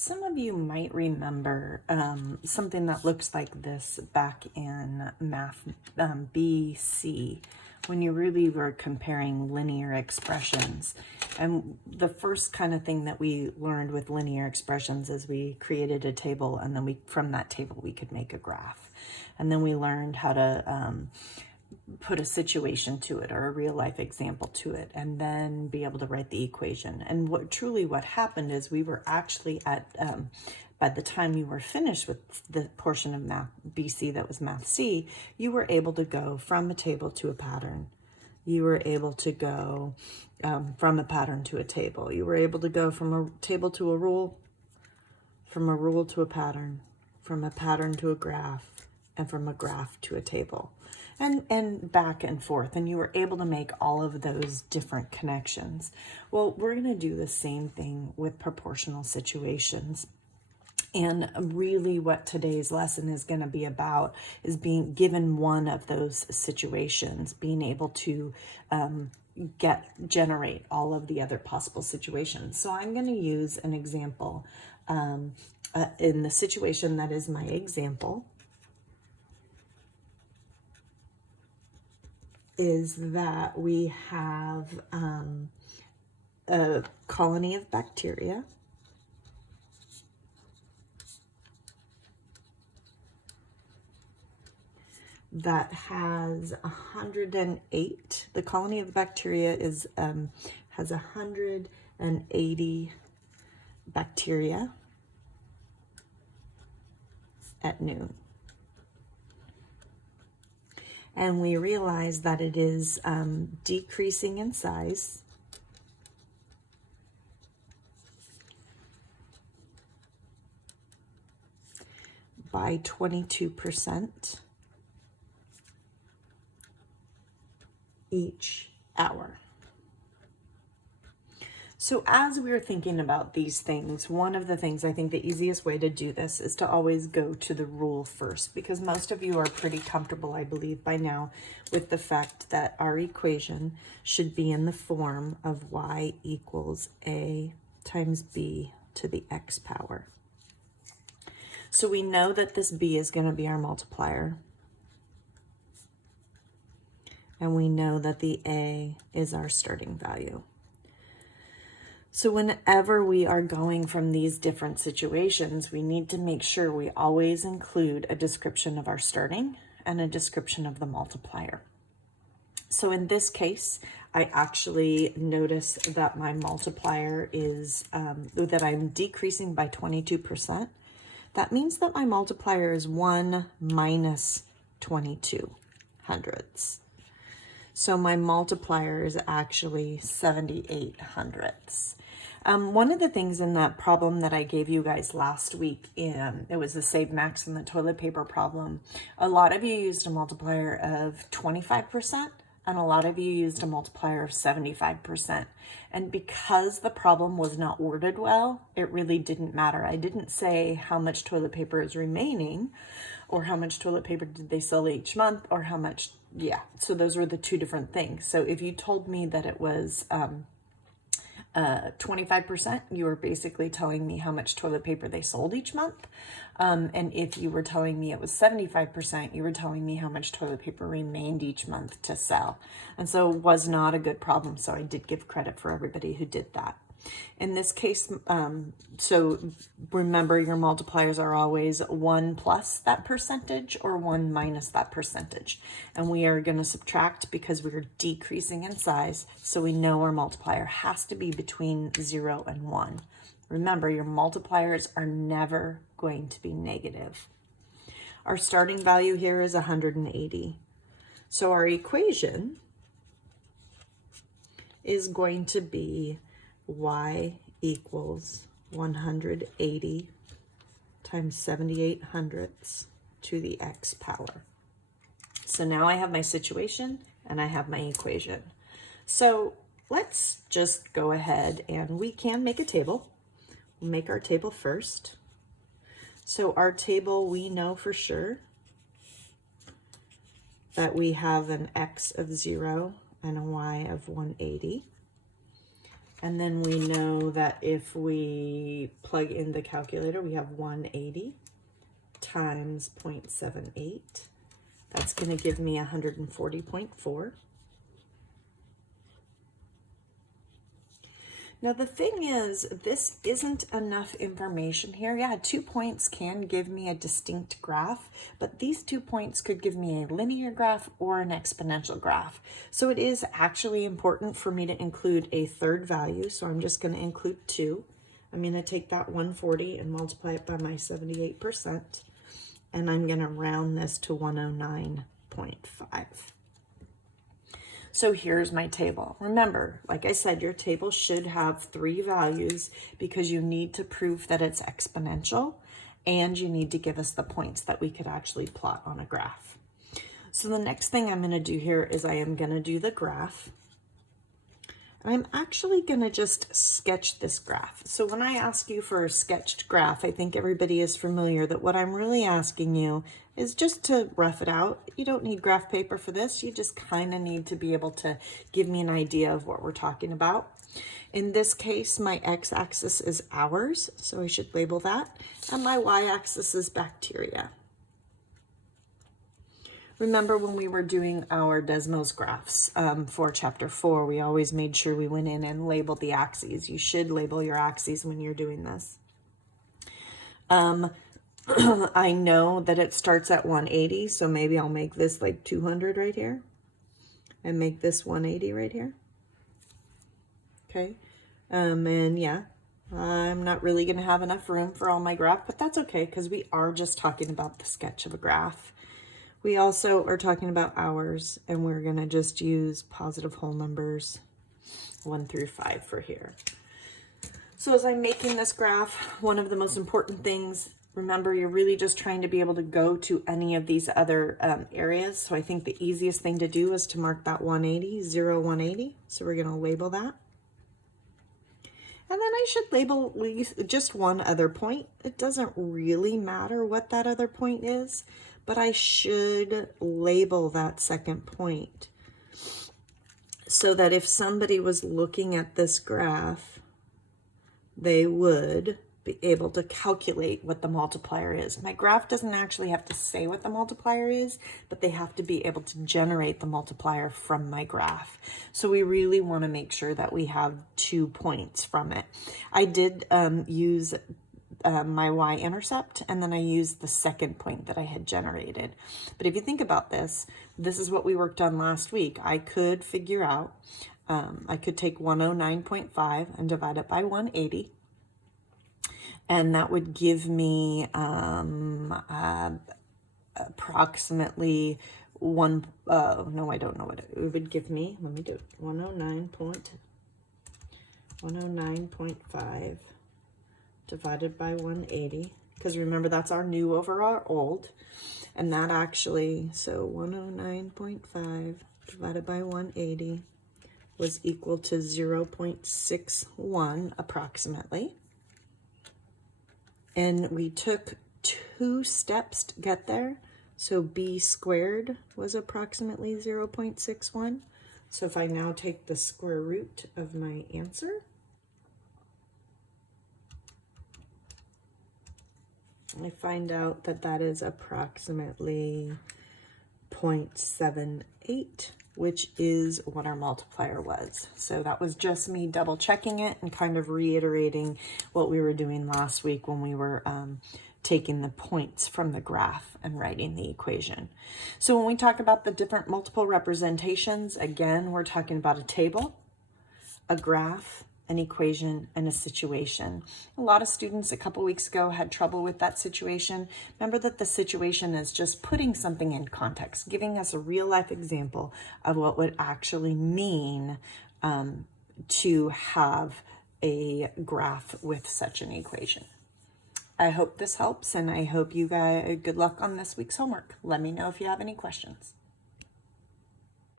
Some of you might remember something that looks like this back in Math BC, when you really were comparing linear expressions. And the first kind of thing that we learned with linear expressions is we created a table, and then from that table we could make a graph. And then we learned how to put a situation to it or a real life example to it, and then be able to write the equation. And what happened is we were actually at, by the time you were finished with the portion of Math BC that was Math C, you were able to go from a table to a pattern. You were able to go from a pattern to a table. You were able to go from a table to a rule, from a rule to a pattern to a graph, and from a graph to a table, and back and forth. And you were able to make all of those different connections. Well, we're going to do the same thing with proportional situations. And really what today's lesson is going to be about is being given one of those situations, being able to generate all of the other possible situations. So I'm going to use an example in the situation that is my example. Is that we have a colony of bacteria that has 108. The colony of bacteria is has 180 bacteria at noon. And we realize that it is decreasing in size by 22% each hour. So as we're thinking about these things, one of the things, I think the easiest way to do this is to always go to the rule first, because most of you are pretty comfortable, I believe by now, with the fact that our equation should be in the form of y equals a times b to the x power. So we know that this b is going to be our multiplier. And we know that the a is our starting value. So whenever we are going from these different situations, we need to make sure we always include a description of our starting and a description of the multiplier. So in this case, I actually notice that my multiplier is, that I'm decreasing by 22%. That means that my multiplier is 1 minus 22 hundredths. So my multiplier is actually 78 hundredths. One of the things in that problem that I gave you guys last week, it was the Save Max and the toilet paper problem. A lot of you used a multiplier of 25%, and a lot of you used a multiplier of 75%. And because the problem was not worded well, it really didn't matter. I didn't say how much toilet paper is remaining, or how much toilet paper did they sell each month, or how much, so those were the two different things. So if you told me that it was 25%, you were basically telling me how much toilet paper they sold each month. And if you were telling me it was 75%, you were telling me how much toilet paper remained each month to sell. And so it was not a good problem. So I did give credit for everybody who did that. In this case, so remember, your multipliers are always 1 plus that percentage or 1 minus that percentage. And we are going to subtract because we're decreasing in size. So we know our multiplier has to be between 0 and 1. Remember, your multipliers are never going to be negative. Our starting value here is 180. So our equation is going to be y equals 180 times 78 hundredths to the x power. So now I have my situation and I have my equation. So let's just go ahead and we can make a table. We'll make our table first. So our table, we know for sure that we have an x of 0 and a y of 180. And then we know that if we plug in the calculator, we have 180 times 0.78. That's going to give me 140.4. Now the thing is, this isn't enough information here. Yeah, 2 points can give me a distinct graph, but these 2 points could give me a linear graph or an exponential graph. So it is actually important for me to include a third value. So I'm just going to include 2. I'm going to take that 140 and multiply it by my 78%. And I'm going to round this to 109.5. So here's my table. Remember, like I said, your table should have 3 values because you need to prove that it's exponential and you need to give us the points that we could actually plot on a graph. So the next thing I'm going to do here is I am going to do the graph. And I'm actually going to just sketch this graph. So when I ask you for a sketched graph, I think everybody is familiar that what I'm really asking you is just to rough it out. You don't need graph paper for this. You just kind of need to be able to give me an idea of what we're talking about. In this case, my x-axis is hours, so I should label that. And my y-axis is bacteria. Remember when we were doing our Desmos graphs for chapter 4, we always made sure we went in and labeled the axes. You should label your axes when you're doing this. I know that it starts at 180, so maybe I'll make this like 200 right here and make this 180 right here. Okay, and yeah, I'm not really going to have enough room for all my graph, but that's okay because we are just talking about the sketch of a graph. We also are talking about hours, and we're going to just use positive whole numbers 1 through 5 for here. So as I'm making this graph, one of the most important things, remember, you're really just trying to be able to go to any of these other areas. So I think the easiest thing to do is to mark that 180, 0, 180. So we're going to label that. And then I should label at least just one other point. It doesn't really matter what that other point is, but I should label that second point so that if somebody was looking at this graph, they would be able to calculate what the multiplier is. My graph doesn't actually have to say what the multiplier is, but they have to be able to generate the multiplier from my graph. So we really want to make sure that we have 2 points from it. I did use my y-intercept, and then I used the second point that I had generated. But if you think about this, this is what we worked on last week. I could figure out, I could take 109.5 and divide it by 180. And that would give me approximately no, I don't know what it would give me. Let me do it. 109.5 divided by 180. Because remember, that's our new over our old. And that actually, so 109.5 divided by 180 was equal to 0.61 approximately. And we took 2 steps to get there. So b squared was approximately 0.61. So if I now take the square root of my answer, I find out that that is approximately 0.78, which is what our multiplier was. So that was just me double checking it and kind of reiterating what we were doing last week when we were taking the points from the graph and writing the equation. So when we talk about the different multiple representations, again, we're talking about a table, a graph, an equation, and a situation. A lot of students a couple weeks ago had trouble with that situation. Remember that the situation is just putting something in context, giving us a real life example of what would actually mean to have a graph with such an equation. I hope this helps, and I hope you guys good luck on this week's homework. Let me know if you have any questions.